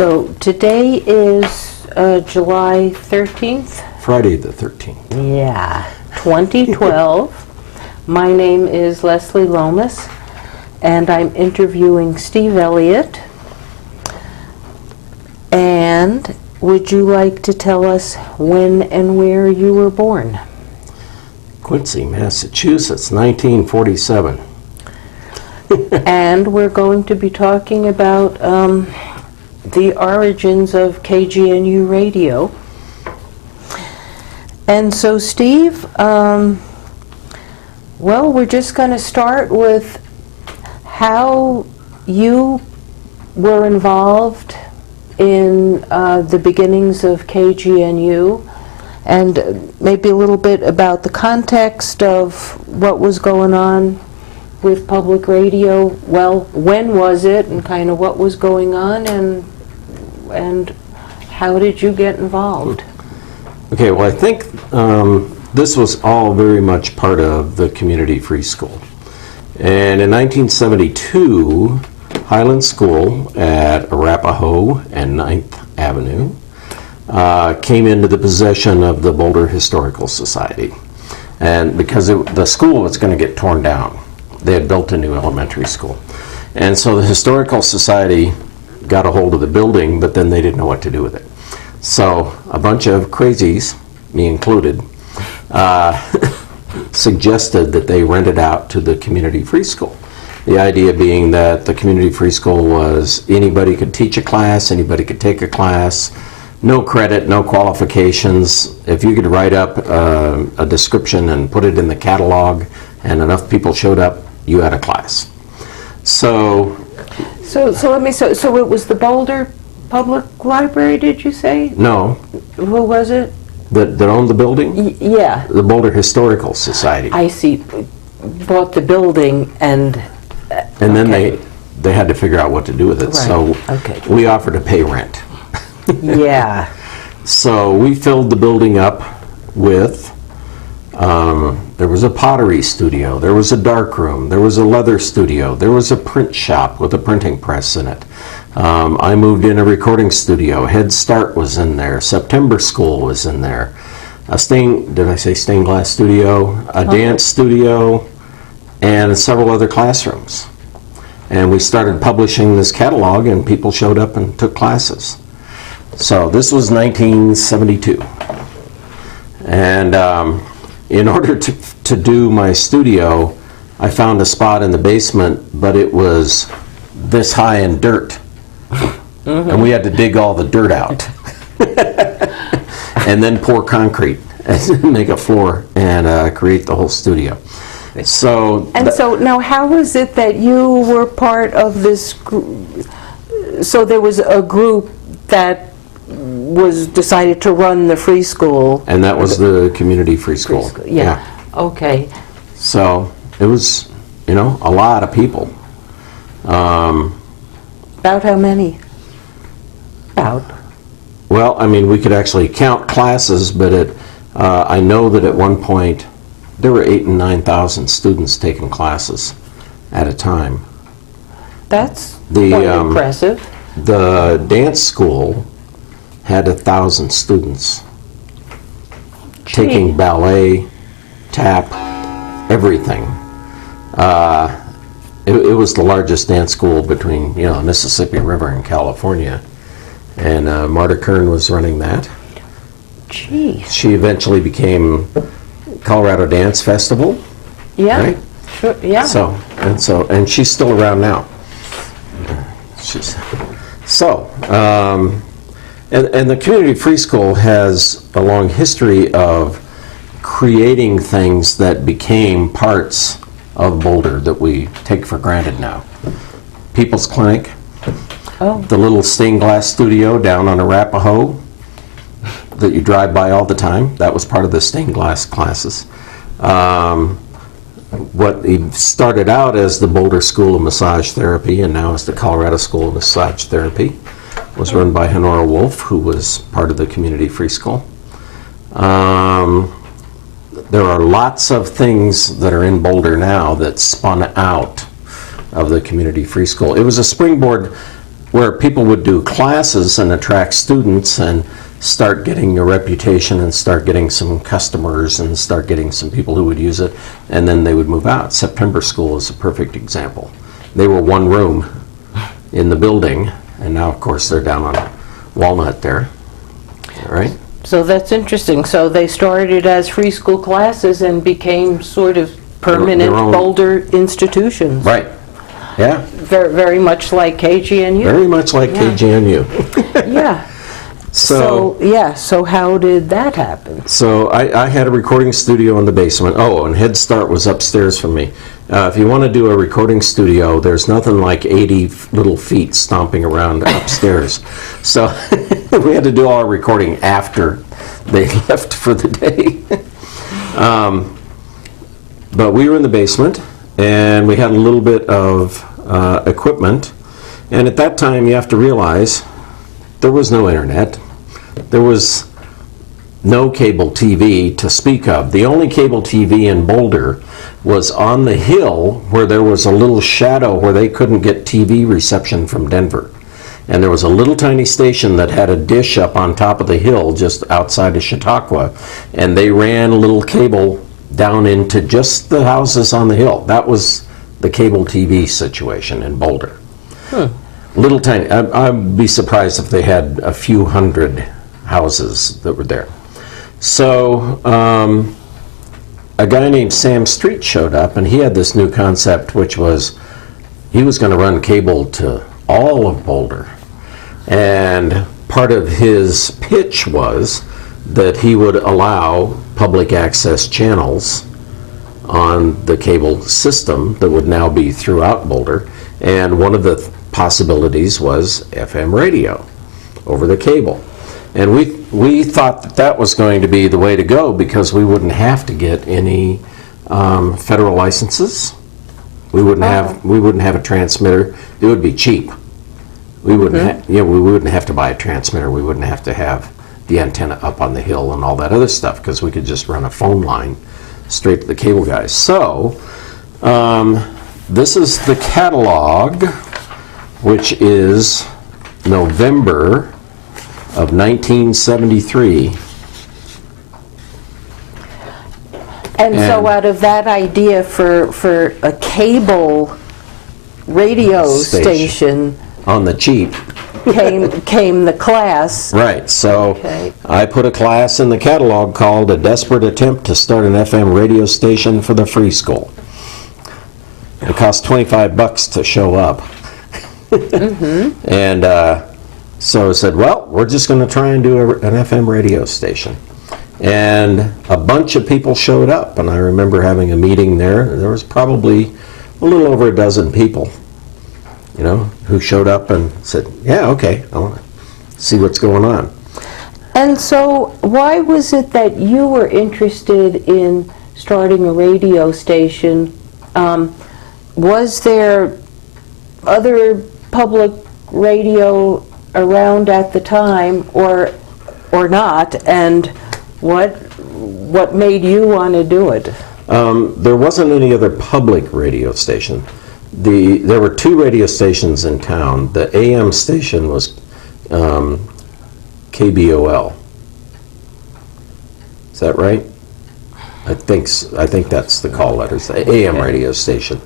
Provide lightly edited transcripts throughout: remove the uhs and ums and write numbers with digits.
So today is July 13th? Friday the 13th. Yeah, 2012. My name is Leslie Lomas, and I'm interviewing Steve Elliot. And would you like to tell us when and where you were born? Quincy, Massachusetts, 1947. And we're going to be talking about the origins of KGNU radio. And so, Steve, well, we're just going to start with how you were involved in the beginnings of KGNU, and maybe a little bit about the context of what was going on with public radio. Well, when was it, and kind of what was going on, and how did you get involved? Okay, well, I think this was all very much part of the community free school. And in 1972, Highland School at Arapahoe and 9th Avenue came into the possession of the Boulder Historical Society. And because the school was going to get torn down, they had built a new elementary school. And so the Historical Society got a hold of the building, but then they didn't know what to do with it. So a bunch of crazies, me included, suggested that they rent it out to the community free school. The idea being that the community free school was anybody could teach a class, anybody could take a class, no credit, no qualifications. If you could write up a description and put it in the catalog and enough people showed up, you had a class. So it was the Boulder Public Library, did you say? No. Who was it? That owned the building? Yeah. The Boulder Historical Society. I see. Bought the building and then they had to figure out what to do with it. Right. So we offered to pay rent. Yeah. So we filled the building up with, there was a pottery studio, there was a dark room, there was a leather studio, there was a print shop with a printing press in it. I moved in a recording studio. Head Start was in there. September School was in there. Did I say stained glass studio? A dance studio, and several other classrooms. And we started publishing this catalog, and people showed up and took classes. So this was 1972. And in order to do my studio, I found a spot in the basement, but it was this high in dirt. Mm-hmm. And we had to dig all the dirt out. And then pour concrete and make a floor and create the whole studio. So now how was it that you were part of this group? So there was a group that was decided to run the free school. And that was the community free school. Yeah. Okay. So it was, a lot of people. About how many? About? Well, we could actually count classes, but I know that at one point there were 8,000 and 9,000 students taking classes at a time. That's quite impressive. The dance school had 1,000 students taking ballet, tap, everything. It was the largest dance school between the Mississippi River and California, and Marta Kern was running that. Jeez. She eventually became Colorado Dance Festival. Yeah. Right? Sure. Yeah. And she's still around now. And the community free school has a long history of creating things that became parts of Boulder that we take for granted now. People's Clinic, the little stained glass studio down on Arapahoe that you drive by all the time, that was part of the stained glass classes. What started out as the Boulder School of Massage Therapy and now is the Colorado School of Massage Therapy was run by Honora Wolf, who was part of the community free school. There are lots of things that are in Boulder now that spun out of the community free school. It was a springboard where people would do classes and attract students and start getting a reputation and start getting some customers and start getting some people who would use it, and then they would move out. September School is a perfect example. They were one room in the building, and now, of course, they're down on Walnut there, right? So that's interesting. So they started as free school classes and became sort of permanent Their own- Boulder institutions. Right, yeah, Very, very much like KGNU. very much like Yeah. KGNU. Yeah. So, yeah, so how did that happen? so I had a recording studio in the basement. Oh, and Head Start was upstairs from me. If you want to do a recording studio, there's nothing like 80 little feet stomping around upstairs. So we had to do all our recording after they left for the day. But we were in the basement, and we had a little bit of equipment. And at that time, you have to realize, there was no internet. There was no cable TV to speak of. The only cable TV in Boulder was on the hill where there was a little shadow where they couldn't get TV reception from Denver. And there was a little tiny station that had a dish up on top of the hill just outside of Chautauqua, and they ran a little cable down into just the houses on the hill. That was the cable TV situation in Boulder. Little tiny. I'd be surprised if they had a few hundred houses that were there. So a guy named Sam Street showed up, and he had this new concept, which was he was going to run cable to all of Boulder. And part of his pitch was that he would allow public access channels on the cable system that would now be throughout Boulder. And one of the possibilities was FM radio over the cable. And we thought that that was going to be the way to go because we wouldn't have to get any federal licenses. We wouldn't have a transmitter. It would be cheap. We wouldn't we wouldn't have to buy a transmitter. We wouldn't have to have the antenna up on the hill and all that other stuff because we could just run a phone line straight to the cable guys. So this is the catalog, which is November of 1973. And so out of that idea for a cable radio station On the cheap. came the class. Right, so Okay. I put a class in the catalog called A Desperate Attempt to Start an FM Radio Station for the Free School. It cost $25 to show up. And so I said, well, we're just going to try and do an FM radio station. And a bunch of people showed up, and I remember having a meeting there. There was probably a little over a dozen people, you know, who showed up and said, yeah, okay, I want to see what's going on. And so why was it that you were interested in starting a radio station? Was there other public radio around at the time or not? And what made you want to do it? There wasn't any other public radio station. There were two radio stations in town. The AM station was KBOL. Is that right? I think that's the call letters. The AM radio station,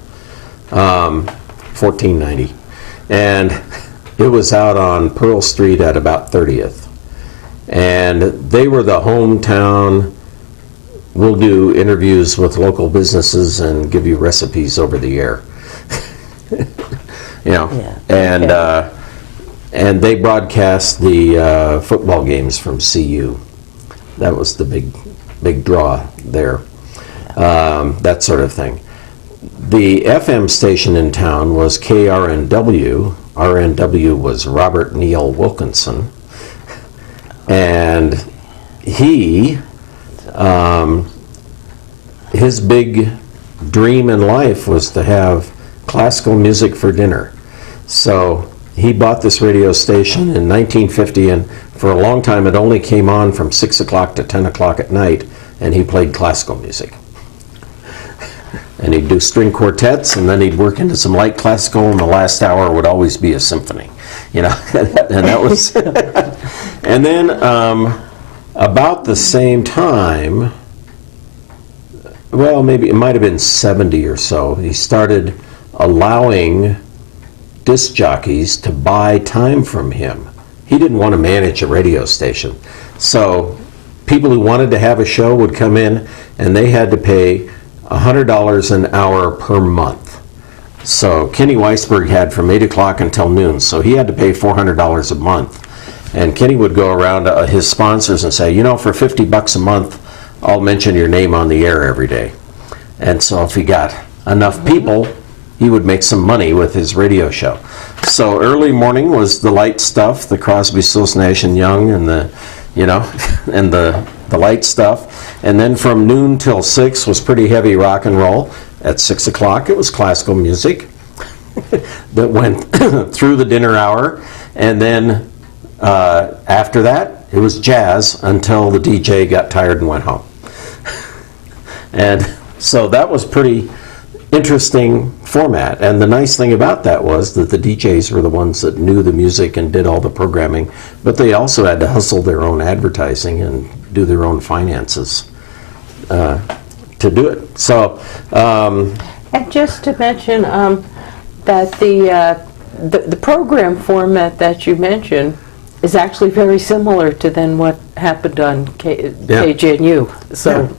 1490, and it was out on Pearl Street at about 30th, and they were the hometown. We'll do interviews with local businesses and give you recipes over the air. You know, Yeah. And they broadcast the football games from CU. That was the big draw there. That sort of thing. The FM station in town was KRNW. RNW was Robert Neil Wilkinson, and he, his big dream in life was to have classical music for dinner. So he bought this radio station in 1950, and for a long time it only came on from 6 o'clock to 10 o'clock at night, and he played classical music. And he'd do string quartets, and then he'd work into some light classical, and the last hour would always be a symphony. you know, and that was, and then about the same time, well, maybe it might have been 70 or so, he started allowing disc jockeys to buy time from him. He didn't want to manage a radio station. So people who wanted to have a show would come in and they had to pay $100 an hour per month. So Kenny Weisberg had from 8 o'clock until noon, so he had to pay $400 a month. And Kenny would go around to his sponsors and say, you know, for $50 a month, I'll mention your name on the air every day. And so if he got enough people, he would make some money with his radio show. So early morning was the light stuff, the Crosby, Stills, Nash and Young, and the, you know, and the light stuff. And then from noon till 6 was pretty heavy rock and roll. At 6 o'clock, it was classical music that went through the dinner hour. And then after that, it was jazz until the DJ got tired and went home. And so that was pretty interesting format. And the nice thing about that was that the DJs were the ones that knew the music and did all the programming, but they also had to hustle their own advertising and do their own finances to do it. So, and just to mention that the program format that you mentioned is actually very similar to then what happened on KGNU. So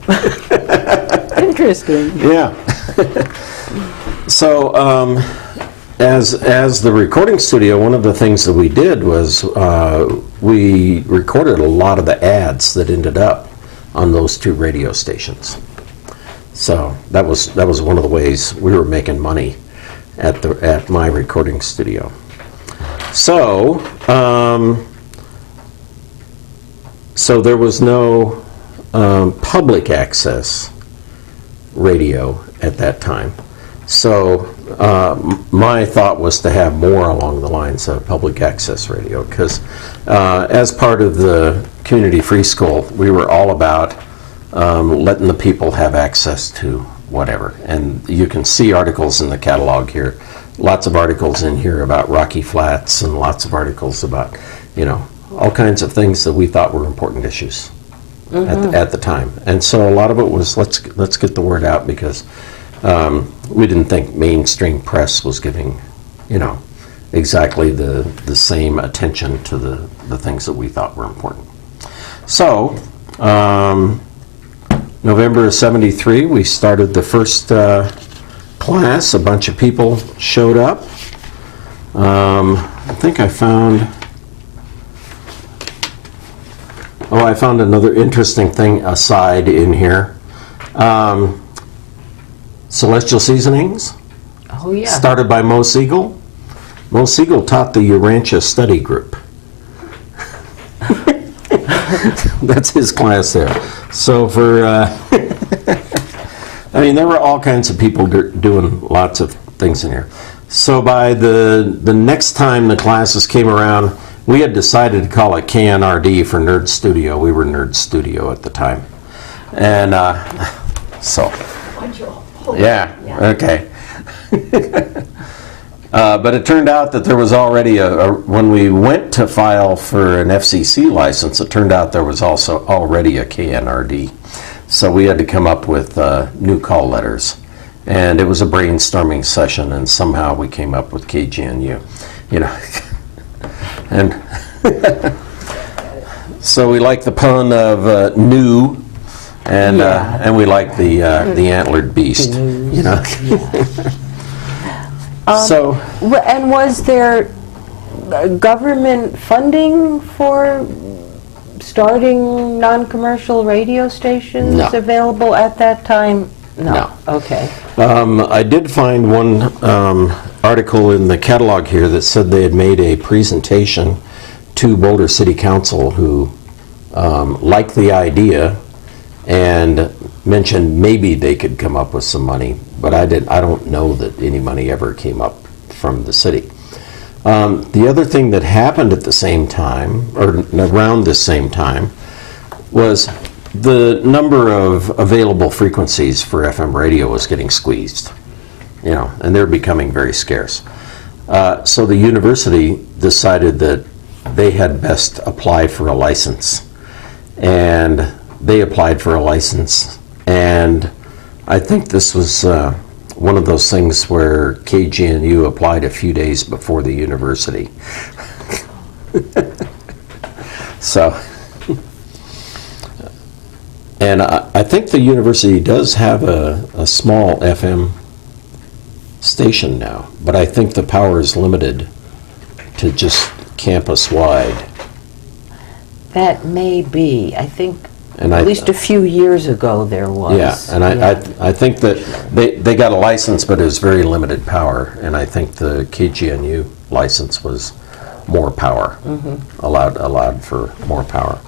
interesting. Yeah. So as the recording studio, one of the things that we did was we recorded a lot of the ads that ended up on those two radio stations. So that was one of the ways we were making money at my recording studio. So so there was no public access radio at that time. So my thought was to have more along the lines of public access radio, because as part of the community free school, we were all about letting the people have access to whatever. And you can see articles in the catalog here, lots of articles in here about Rocky Flats and lots of articles about, you know, all kinds of things that we thought were important issues at the time. And so a lot of it was let's get the word out, because we didn't think mainstream press was giving, you know, exactly the same attention to the things that we thought were important. So November of '73, we started the first class. A bunch of people showed up. I think I found another interesting thing aside in here. Celestial Seasonings. Oh, yeah. Started by Mo Siegel. Mo Siegel taught the Urantia study group. That's his class there. So for, I mean, there were all kinds of people doing lots of things in here. So by the next time the classes came around, we had decided to call it KNRD for Nerd Studio. We were Nerd Studio at the time. And so, yeah, okay. But it turned out that there was already when we went to file for an FCC license, it turned out there was also already a KNRD. So we had to come up with new call letters. And it was a brainstorming session, and somehow we came up with KGNU, you know. And so we like the pun of new, and we like the antlered beast, you know. So, and was there government funding for starting non-commercial radio stations available at that time? No. Okay. I did find one article in the catalog here that said they had made a presentation to Boulder City Council, who liked the idea and mentioned maybe they could come up with some money, but I don't know that any money ever came up from the city. The other thing that happened at the same time, or around the same time, was the number of available frequencies for FM radio was getting squeezed, you know, and they're becoming very scarce. So the university decided that they had best apply for a license. And they applied for a license. And I think this was one of those things where KGNU applied a few days before the university. So, and I think the university does have a small FM station now, but I think the power is limited to just campus-wide. That may be. I think And at least a few years ago there was. Yeah, and I think that they got a license, but it was very limited power, and I think the KGNU license was more power, allowed for more power.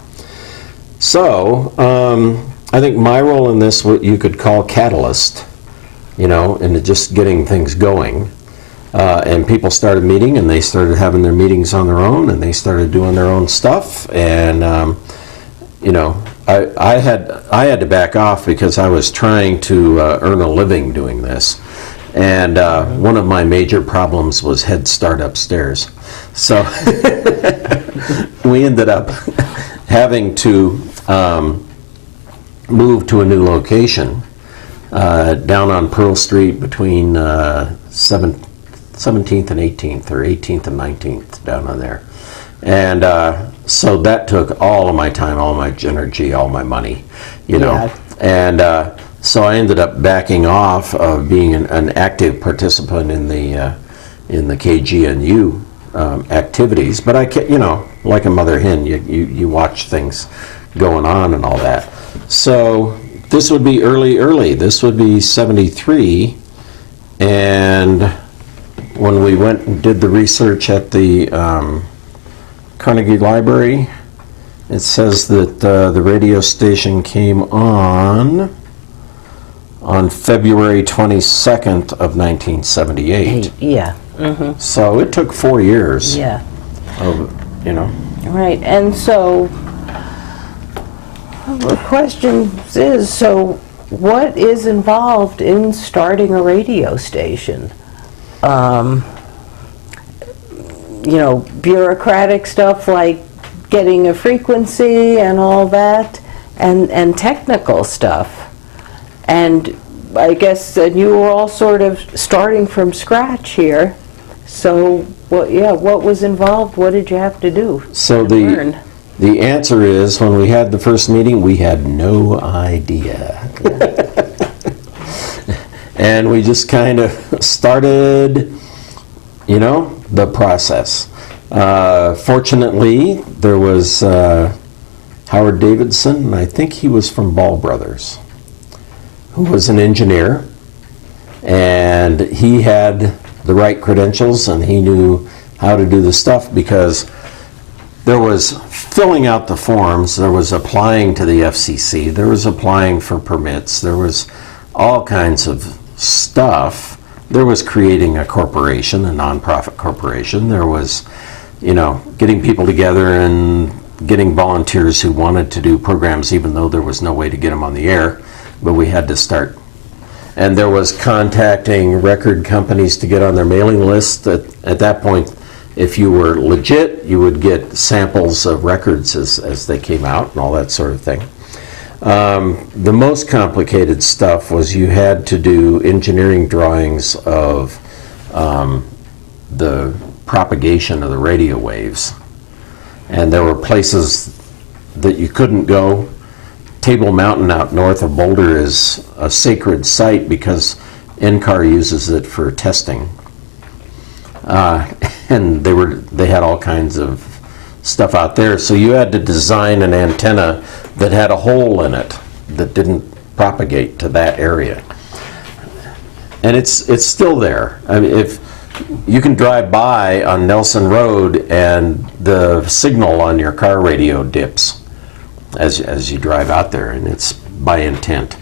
So, I think my role in this, what you could call catalyst, into just getting things going. And people started meeting, and they started having their meetings on their own, and they started doing their own stuff, and I had to back off because I was trying to earn a living doing this, and one of my major problems was head start upstairs. So we ended up having to move to a new location down on Pearl Street between 17th and 18th, or 18th and 19th, down on there. And so that took all of my time, all my energy, all my money, Yeah. And so I ended up backing off of being an active participant in the KGNU activities. But like a mother hen, you watch things going on and all that. So this would be early. This would be 73, and when we went and did the research at the Carnegie Library, it says that the radio station came on February 22nd of 1978. Yeah. So it took 4 years. Yeah. Right. And so the question is, so what is involved in starting a radio station? Bureaucratic stuff like getting a frequency and all that, and technical stuff. And I guess that you were all sort of starting from scratch here. So, what was involved? What did you have to do? So to learn? The answer is, when we had the first meeting, we had no idea. And we just kind of started, the process. Fortunately, there was Howard Davidson, and I think he was from Ball Brothers, who was an engineer, and he had the right credentials, and he knew how to do the stuff, because there was filling out the forms, there was applying to the FCC, there was applying for permits, there was all kinds of stuff. There was creating a corporation, a nonprofit corporation. There was, getting people together and getting volunteers who wanted to do programs, even though there was no way to get them on the air, but we had to start. And there was contacting record companies to get on their mailing list. At that point, if you were legit, you would get samples of records as they came out and all that sort of thing. The most complicated stuff was you had to do engineering drawings of the propagation of the radio waves. And there were places that you couldn't go. Table Mountain out north of Boulder is a sacred site because NCAR uses it for testing. And they had all kinds of stuff out there. So you had to design an antenna that had a hole in it that didn't propagate to that area. And it's still there. I mean, if you can drive by on Nelson Road and the signal on your car radio dips as you drive out there, and it's by intent.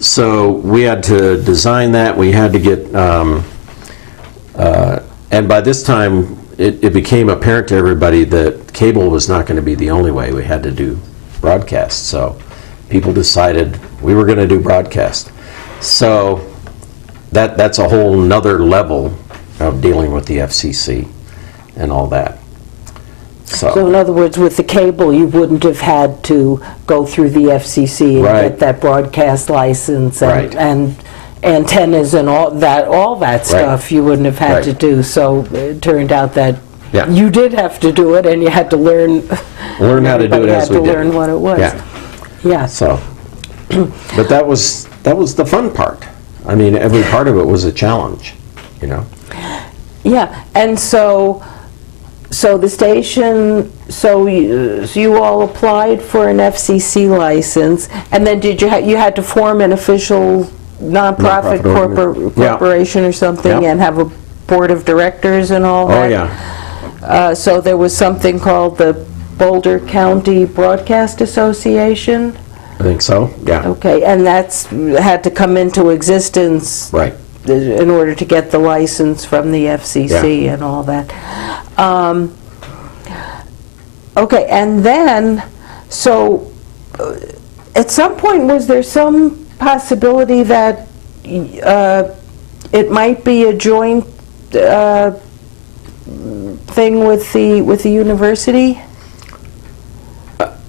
So we had to design that. We had to get, and by this time it became apparent to everybody that cable was not going to be the only way. We had to do broadcast. So people decided we were going to do broadcast. So that's a whole nother level of dealing with the FCC and all that. So in other words, with the cable, you wouldn't have had to go through the FCC and Right. get that broadcast license Right. and antennas and all that stuff you wouldn't have had to Right. do. So it turned out that Yeah. you did have to do it, and you had to learn Learn how to do it everybody as had we to did. learn what it was. Yeah. Yeah. So, but that was the fun part. I mean, every part of it was a challenge, you know. Yeah, and so the station, so you all applied for an FCC license, and then did you had to form an official nonprofit Nonprofit yeah. corporation or something, Yeah. and have a board of directors and all Oh that? yeah. So there was something called the Boulder County Broadcast Association? I think so. Yeah. Okay, and that's had to come into existence Right. in order to get the license from the FCC and all that. Okay, and then, so at some point, was there some possibility that it might be a joint thing with the university?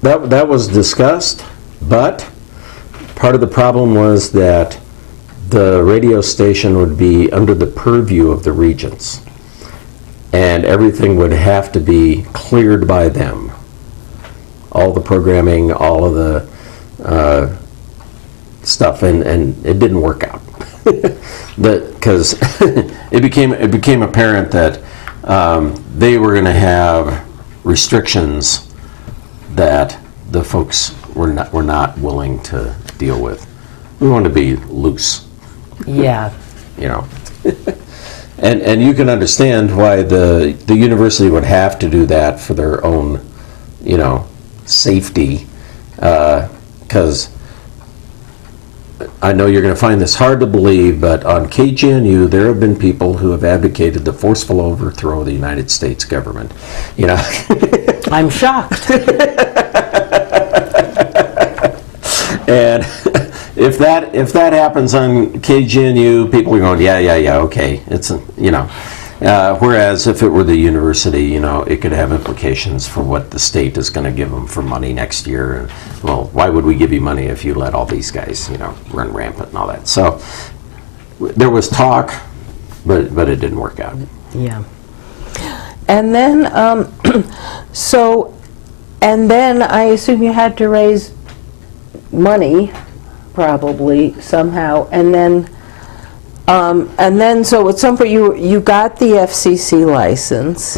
That was discussed, but part of the problem was that the radio station would be under the purview of the regents, and everything would have to be cleared by them. All the programming, all of the stuff, and it didn't work out. Because it became apparent that they were going to have restrictions that the folks were not willing to deal with. We wanted to be loose. Yeah. You know. And you can understand why the university would have to do that for their own, you know, safety, because I know you're going to find this hard to believe, but on KGNU there have been people who have advocated the forceful overthrow of the United States government. You know. I'm shocked. And if that happens on KGNU, people are going, yeah, okay, it's you know. Whereas if it were the university, you know, it could have implications for what the state is going to give them for money next year. And, well, why would we give you money if you let all these guys, you know, run rampant and all that? So there was talk, but it didn't work out. Yeah. And then, and then I assume you had to raise money, probably, somehow, and then so at some point you got the FCC license,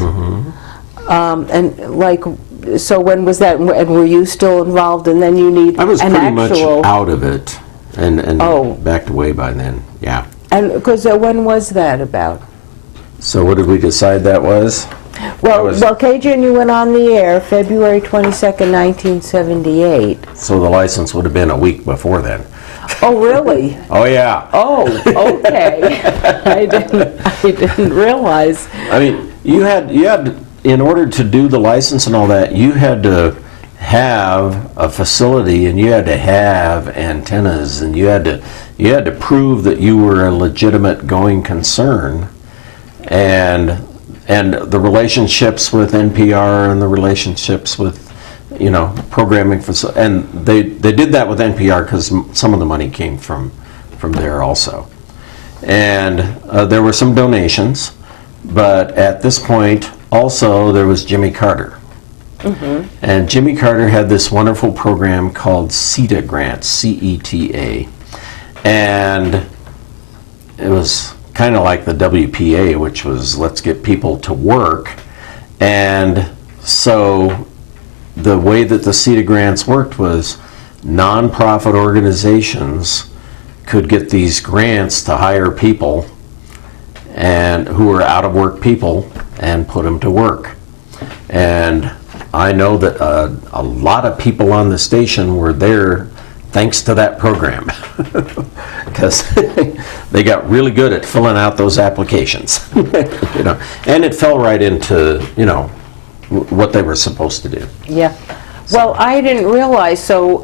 and like, so when was that, and were you still involved, and then you need I was an pretty actual, much out of it, and backed away by then, yeah. and because when was that about? So what did we decide that was? Well, KGNU went on the air February 22nd, 1978. So the license would have been a week before then. Oh, really? Oh, yeah. Oh, okay. I didn't realize. I mean, you had, in order to do the license and all that, you had to have a facility, and you had to have antennas, and you had to prove that you were a legitimate going concern, and the relationships with NPR and the relationships with, you know, programming and they did that with NPR because some of the money came from there also, and there were some donations, but at this point also there was Jimmy Carter, and Jimmy Carter had this wonderful program called CETA grants, CETA, and it was kind of like the WPA, which was let's get people to work, and so the way that the CETA grants worked was nonprofit organizations could get these grants to hire people and who were out of work people and put them to work. And I know that a lot of people on the station were there thanks to that program, because they got really good at filling out those applications. You know, and it fell right into, you know, what they were supposed to do. Yeah. Well, I didn't realize, so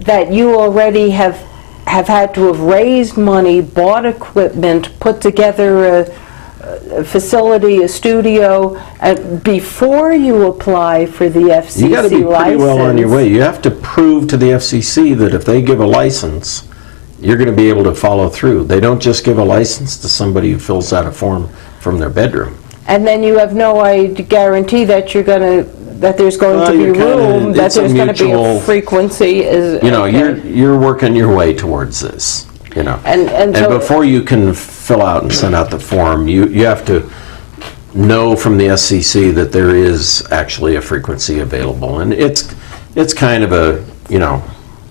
that you already have have had to have raised money, bought equipment, put together a facility, a studio, before you apply for the FCC license. You got to be pretty well on your way. You have to prove to the FCC that if they give a license, you're going to be able to follow through. They don't just give a license to somebody who fills out a form from their bedroom. And then you have no guarantee that there's going to be room, that there's going to be a frequency. You're working your way towards this. And so, before you can fill out and send out the form, you have to know from the SCC that there is actually a frequency available, and it's kind of a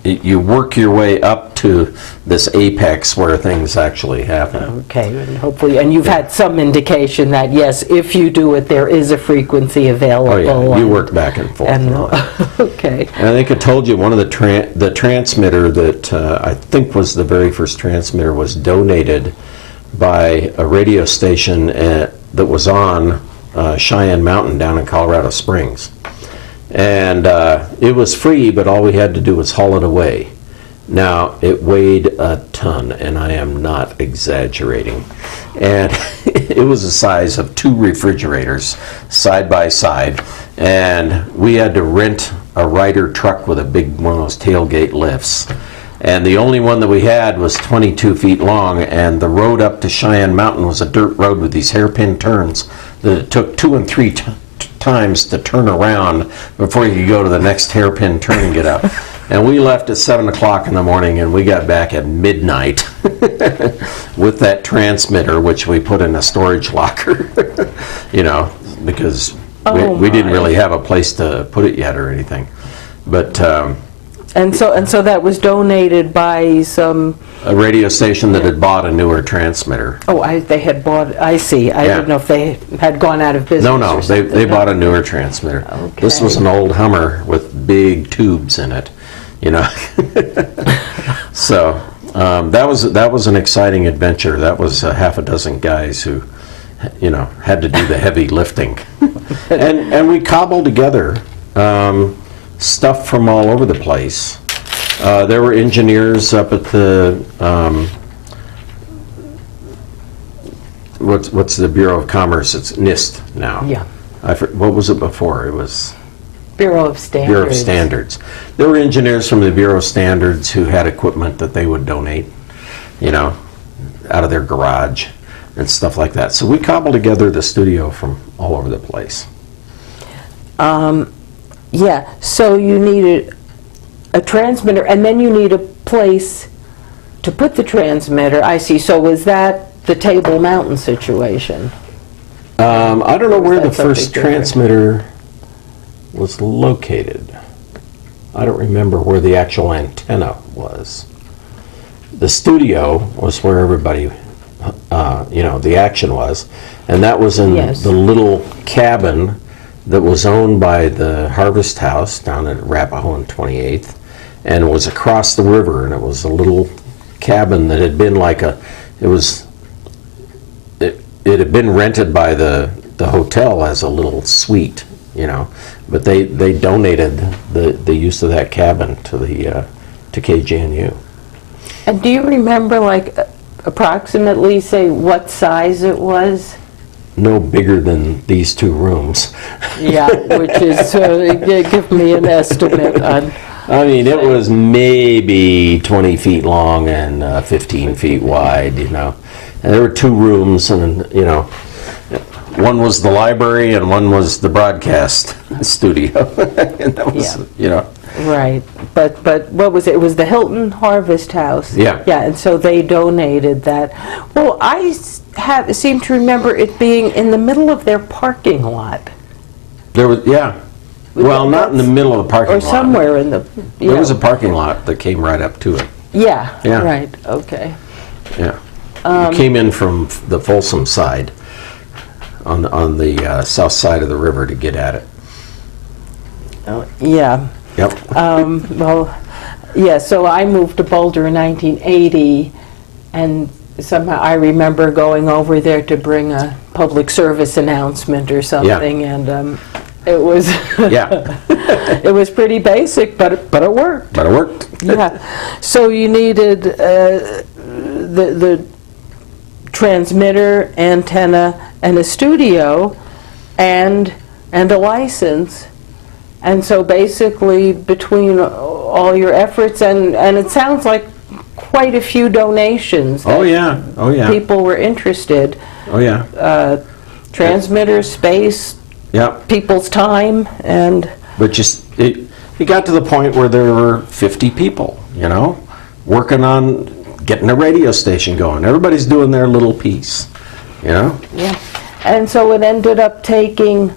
you work your way up to this apex where things actually happen. Okay, and hopefully, and you've had some indication that yes, if you do it, there is a frequency available. Oh yeah, you work back and forth. Okay. And I think I told you one of the transmitter that I think was the very first transmitter was donated by a radio station that was on Cheyenne Mountain down in Colorado Springs. And it was free, but all we had to do was haul it away. Now, it weighed a ton, and I am not exaggerating. And it was the size of 2 refrigerators side by side. And we had to rent a Ryder truck with a big one of those tailgate lifts. And the only one that we had was 22 feet long, and the road up to Cheyenne Mountain was a dirt road with these hairpin turns that it took 2 and 3 times to turn around before you could go to the next hairpin turn and get up. And we left at 7 o'clock in the morning, and we got back at midnight with that transmitter, which we put in a storage locker, because we didn't really have a place to put it yet or anything. But and so that was donated by a radio station that had bought a newer transmitter. Oh, they had bought. I see. I didn't know if they had gone out of business. No, they bought a newer transmitter. Okay. This was an old Hummer with big tubes in it, So that was an exciting adventure. That was half a dozen guys who, had to do the heavy lifting, and we cobbled together stuff from all over the place. There were engineers up at the what's the Bureau of Commerce? It's NIST now. Yeah. What was it before? It was Bureau of Standards. Bureau of Standards. There were engineers from the Bureau of Standards who had equipment that they would donate, out of their garage and stuff like that. So we cobbled together the studio from all over the place. Yeah, so you needed a transmitter, and then you need a place to put the transmitter. I see. So was that the Table Mountain situation? I don't know where the first transmitter was located. I don't remember where the actual antenna was. The studio was where everybody, the action was, and that was in the little cabin that was owned by the Harvest House down at Arapahoe and 28th, and it was across the river, and it was a little cabin that had been it had been rented by the hotel as a little suite, but they donated the use of that cabin to KGNU. And do you remember, approximately, say, what size it was? No bigger than these 2 rooms. Yeah, which is, give me an estimate on... I mean, it was maybe 20 feet long and 15 feet wide, And there were 2 rooms, and, one was the library and one was the broadcast studio. And that was, Right, but what was it? It was the Hilton Harvest House. Yeah. Yeah, and so they donated that. Well, I seem to remember it being in the middle of their parking lot. There was, well, not in the middle of the parking lot. Or somewhere in the... There was a parking lot that came right up to it. Yeah, right, okay. Yeah. You came in from the Folsom side on the south side of the river to get at it. Yeah. Yep. Well, yeah, so I moved to Boulder in 1980, and somehow I remember going over there to bring a public service announcement or something, and It was Yeah. it was pretty basic, but it worked. But it worked. Yeah. So you needed the transmitter, antenna, and a studio, and a license. And so basically, between all your efforts, and it sounds like quite a few donations. Oh yeah. Oh yeah. People were interested. Oh yeah. Transmitter, space, Yep. people's time, and But it got to the point where there were 50 people, you know, working on getting a radio station going. Everybody's doing their little piece, you know. yeah. And so it ended up taking.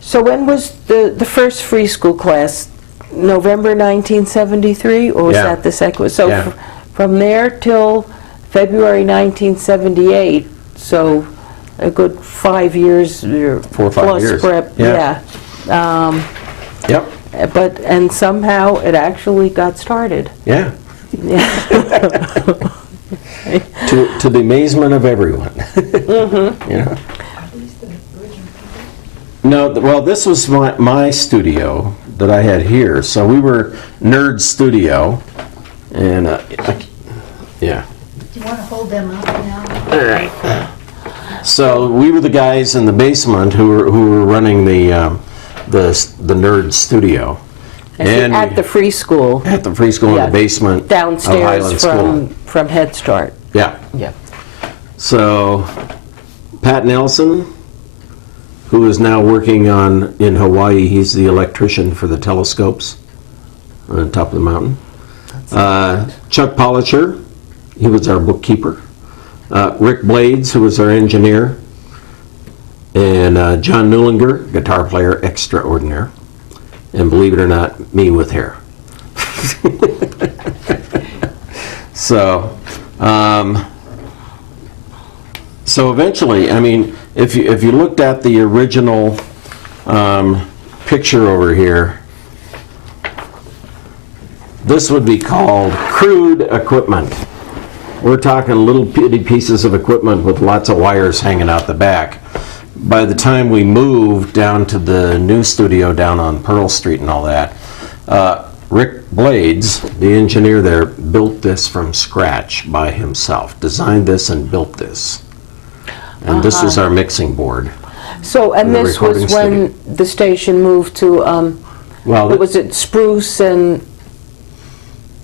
So when was the first free school class? November 1973, or was Yeah. that the second? So Yeah. from there till February 1978. So a good 5 years. 4 or 5 plus years. Prep, Yeah. yeah. Yep. And somehow it actually got started. Yeah. Yeah. To the amazement of everyone. Mm-hmm. You know. No, well, this was my studio that I had here. So we were Nerd Studio, and yeah. Do you want to hold them up now? All right. So we were the guys in the basement who were running the Nerd Studio, And at the free school, at the free school Yeah. in the basement of Highland downstairs School. from Head Start. Yeah. Yeah. So Pat Nelson, who is now working in Hawaii, he's the electrician for the telescopes on the top of the mountain. Chuck Polisher, he was our bookkeeper. Rick Blades, who was our engineer. And John Newlinger, guitar player extraordinaire. And believe it or not, me with hair. So, so eventually, I mean, if you looked at the original picture over here, this would be called crude equipment. We're talking little bitty pieces of equipment with lots of wires hanging out the back. By the time we moved down to the new studio down on Pearl Street and all that, Rick Blades, the engineer there, built this from scratch by himself, designed this and built this. And this was our mixing board. So, and The this was recording when the station moved to, Well, what was it, Spruce and...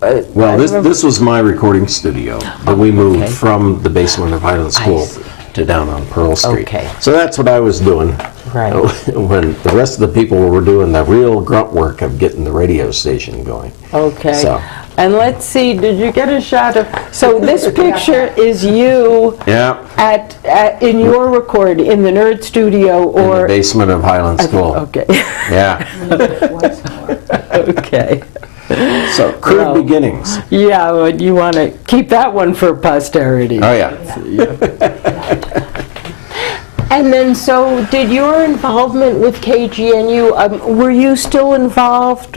well, this was my recording studio that we moved okay. from the basement of Highland School see. to down on Pearl Street. Okay. So that's what I was doing. Right. When the rest of the people were doing the real grunt work of getting the radio station going. Okay. So. And let's see, did you get a shot of... So this picture is you Yeah. in your record, in the Nerd Studio, In the or... basement of Highland School. Okay. Yeah. Okay. So crude Well. beginnings. Yeah, but you want to keep that one for posterity. Oh yeah. And then, so did your involvement with KGNU, were you still involved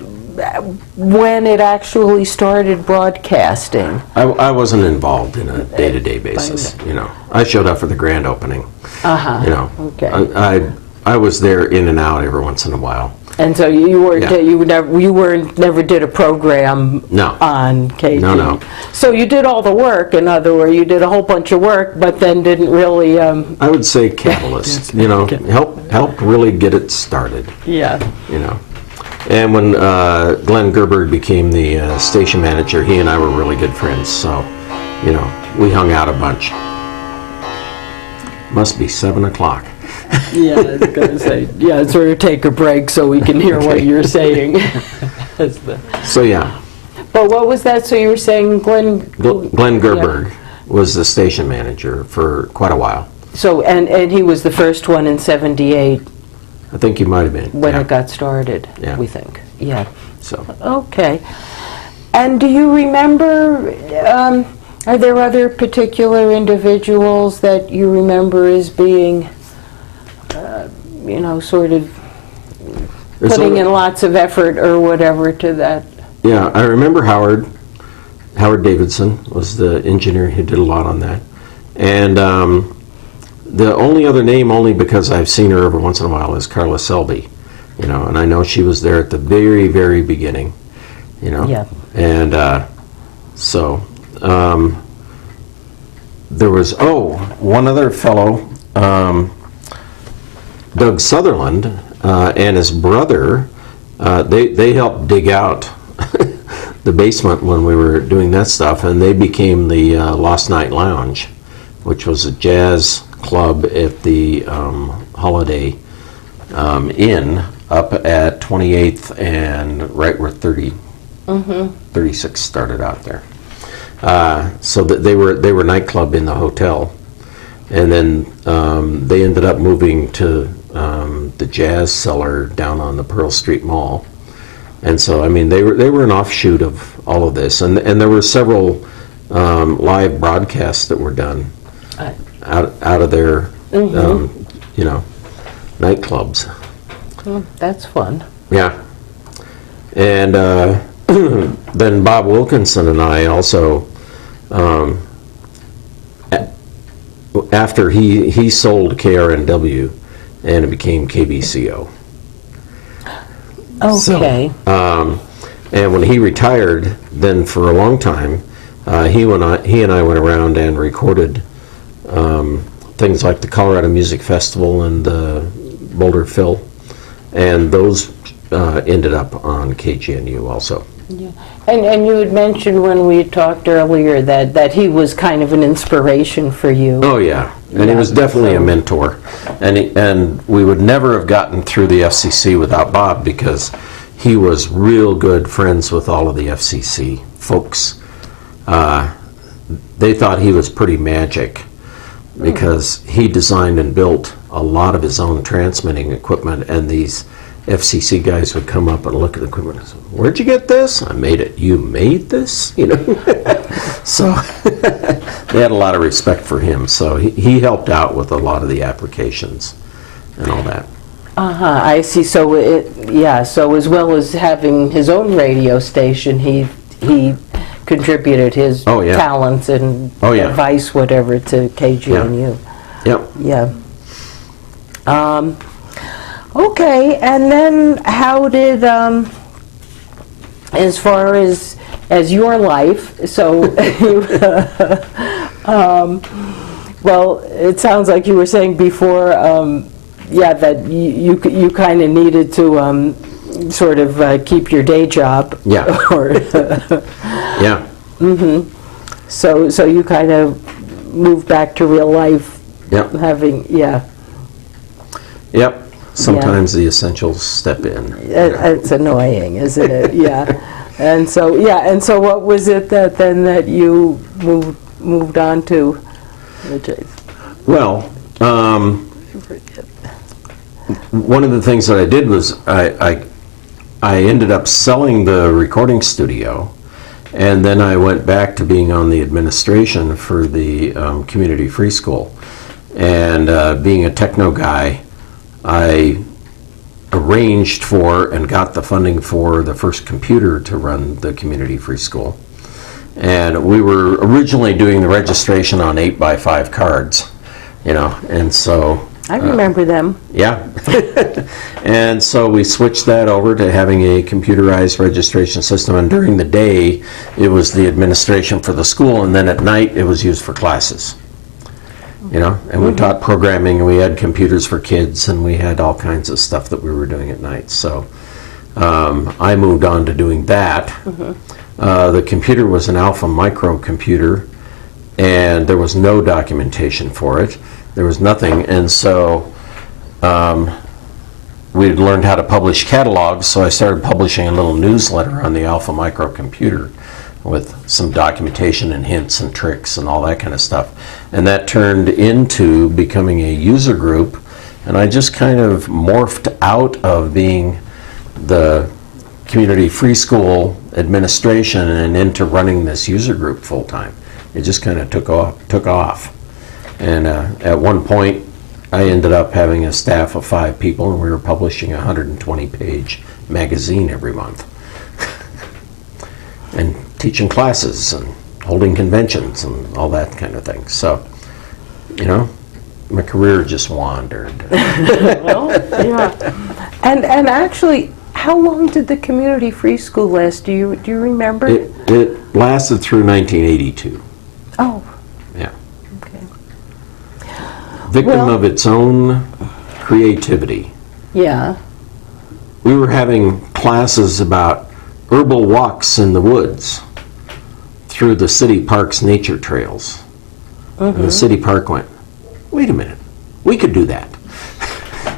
when it actually started broadcasting? I wasn't involved in a day-to-day basis. You know, I showed up for the grand opening. Uh-huh. You know, Okay. I was there in and out every once in a while. And so you weren't, Yeah. never did a program No. on KG? No. So you did all the work, in other words, you did a whole bunch of work, but then didn't really, I would say catalyst. You know, helped really get it started. yeah. You know, and when Glenn Gerberg became the station manager, he and I were really good friends. So, you know, we hung out a bunch. Must be 7 o'clock. Yeah, I was going to say, yeah, sort of take a break so we can hear what Okay. you're saying. So yeah, But what was that, so you were saying Glenn? Glenn Gerberg was the station manager for quite a while. So, and he was the first one in '78 I think you might have been. when yeah. it got started, Yeah. we think. Yeah, So, okay. And do you remember, are there other particular individuals that you remember as being, you know, sort of there's putting only- in lots of effort or whatever to that? Yeah, I remember Howard Davidson was the engineer who did a lot on that. And the only other name, only because I've seen her every once in a while, is Carla Selby. you know, and I know she was there at the very, very beginning, you know. Yeah. And so there was, one other fellow, Doug Sutherland, and his brother, they helped dig out the basement when we were doing that stuff, and they became the Lost Night Lounge, which was a jazz club at the Holiday Inn up at 28th and right where 36 started out there. So that they were nightclub in the hotel, and then they ended up moving to the Jazz Cellar down on the Pearl Street Mall. And so, I mean, they were an offshoot of all of this, and there were several live broadcasts that were done out of their, you know, nightclubs. That's fun. Yeah. And then Bob Wilkinson and I also, after he sold KRNW, and it became KBCO. Okay. So, and when he retired, then for a long time, he and I went around and recorded things like the Colorado Music Festival and the Boulder Phil, and those ended up on KGNU also. Yeah. And you had mentioned when we talked earlier that he was kind of an inspiration for you. Oh yeah, and he was definitely a mentor, and we would never have gotten through the FCC without Bob, because he was real good friends with all of the FCC folks. They thought he was pretty magic because he designed and built a lot of his own transmitting equipment, and these FCC guys would come up and look at the equipment and say, "Where'd you get this?" "I made it." "You made this?" You know. So they had a lot of respect for him. So he helped out with a lot of the applications and all that. I see. So so as well as having his own radio station, he contributed his talents and advice, whatever, to KGNU. Yep. Yeah. Okay, and then how did, as far as your life, so, well, it sounds like you were saying before, that you kind of needed to sort of keep your day job. Yeah. Yeah. Mm-hmm. So you kind of moved back to real life. Yep. Yep. Sometimes the essentials step in. It's annoying, isn't it? Yeah. And so what was it that you moved on to? Well, one of the things that I did was I ended up selling the recording studio, and then I went back to being on the administration for the community free school. And being a techno guy, I arranged for and got the funding for the first computer to run the community free school. And we were originally doing the registration on 8x5 cards, you know, and so... I remember them. Yeah. And so we switched that over to having a computerized registration system, and during the day it was the administration for the school, and then at night it was used for classes. You know, and we taught programming, and we had computers for kids, and we had all kinds of stuff that we were doing at night. So I moved on to doing that. The computer was an Alpha Micro computer, and there was no documentation for it. There was nothing, and so we learned how to publish catalogs, so I started publishing a little newsletter on the Alpha Micro computer with some documentation and hints and tricks and all that kind of stuff. And that turned into becoming a user group, and I just kind of morphed out of being the community free school administration and into running this user group full time. It just kind of took off. And at one point, I ended up having a staff of 5 people, and we were publishing a 120-page magazine every month. And teaching classes and holding conventions and all that kind of thing. So, you know, my career just wandered. Well, yeah. And actually, how long did the community free school last? Do you remember? It lasted through 1982. Oh, Yeah. okay. Victim Well- of its own creativity. Yeah. We were having classes about herbal walks in the woods through the city park's nature trails. And the city park went, wait a minute, we could do that.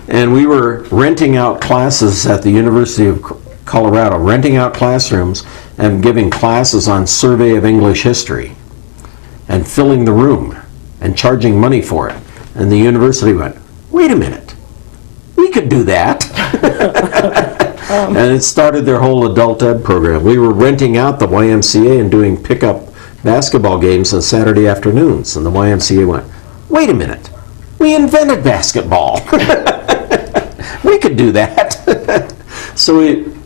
And we were renting out classes at the University of Colorado, renting out classrooms and giving classes on survey of English history and filling the room and charging money for it. And the university went, wait a minute, we could do that. And it started their whole adult ed program. We were renting out the YMCA and doing pickup basketball games on Saturday afternoons. And the YMCA went, wait a minute, we invented basketball. We could do that. So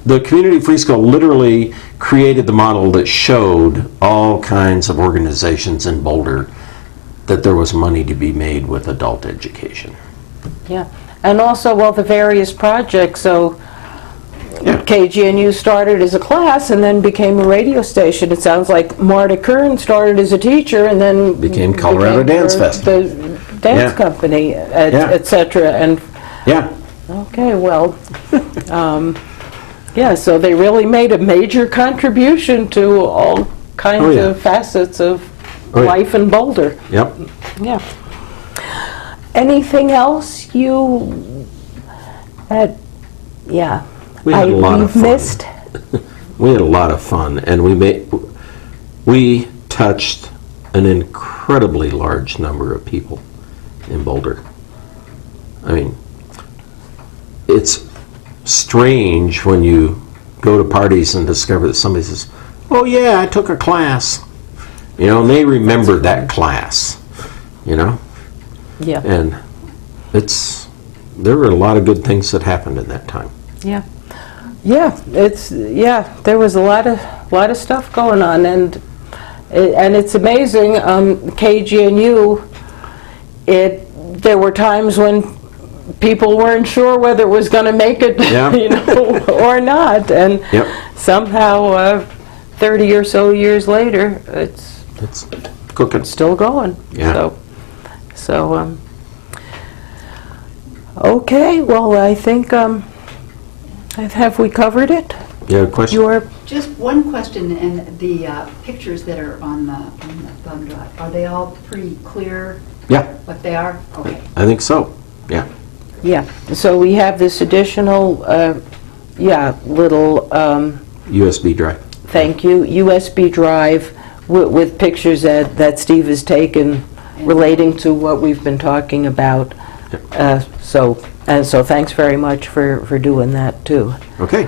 the community free school literally created the model that showed all kinds of organizations in Boulder that there was money to be made with adult education. Yeah. And also, well, the various projects. So Yeah. KGNU started as a class and then became a radio station. It sounds like Marta Kern started as a teacher and then Became Colorado Dance Festival. the dance Yeah. company, Yeah. et cetera. And Yeah. okay, well, yeah, so they really made a major contribution to all kinds Oh, yeah. of facets of Oh, yeah. life in Boulder. Yep. Yeah. Anything else you had? Yeah. We had a lot of we've fun. missed. We had a lot of fun, and we touched an incredibly large number of people in Boulder. I mean, it's strange when you go to parties and discover that somebody says, "Oh yeah, I took a class," and they remember that class, Yeah. and there were a lot of good things that happened in that time. Yeah. Yeah, there was a lot of stuff going on, and it's amazing. KGNU, there were times when people weren't sure whether it was going to make it, Yeah. or not, and Yep. somehow 30 or so years later, it's It's cooking. still going. Yeah. So okay. Well, I think have we covered it? You have a question? Just one question, and the pictures that are on the thumb drive, are they all pretty clear Yeah, what they are? Okay. I think so. Yeah. Yeah. So we have this additional, little. USB drive. Thank you. USB drive with pictures that Steve has taken relating to what we've been talking about. So thanks very much for doing that too. Okay.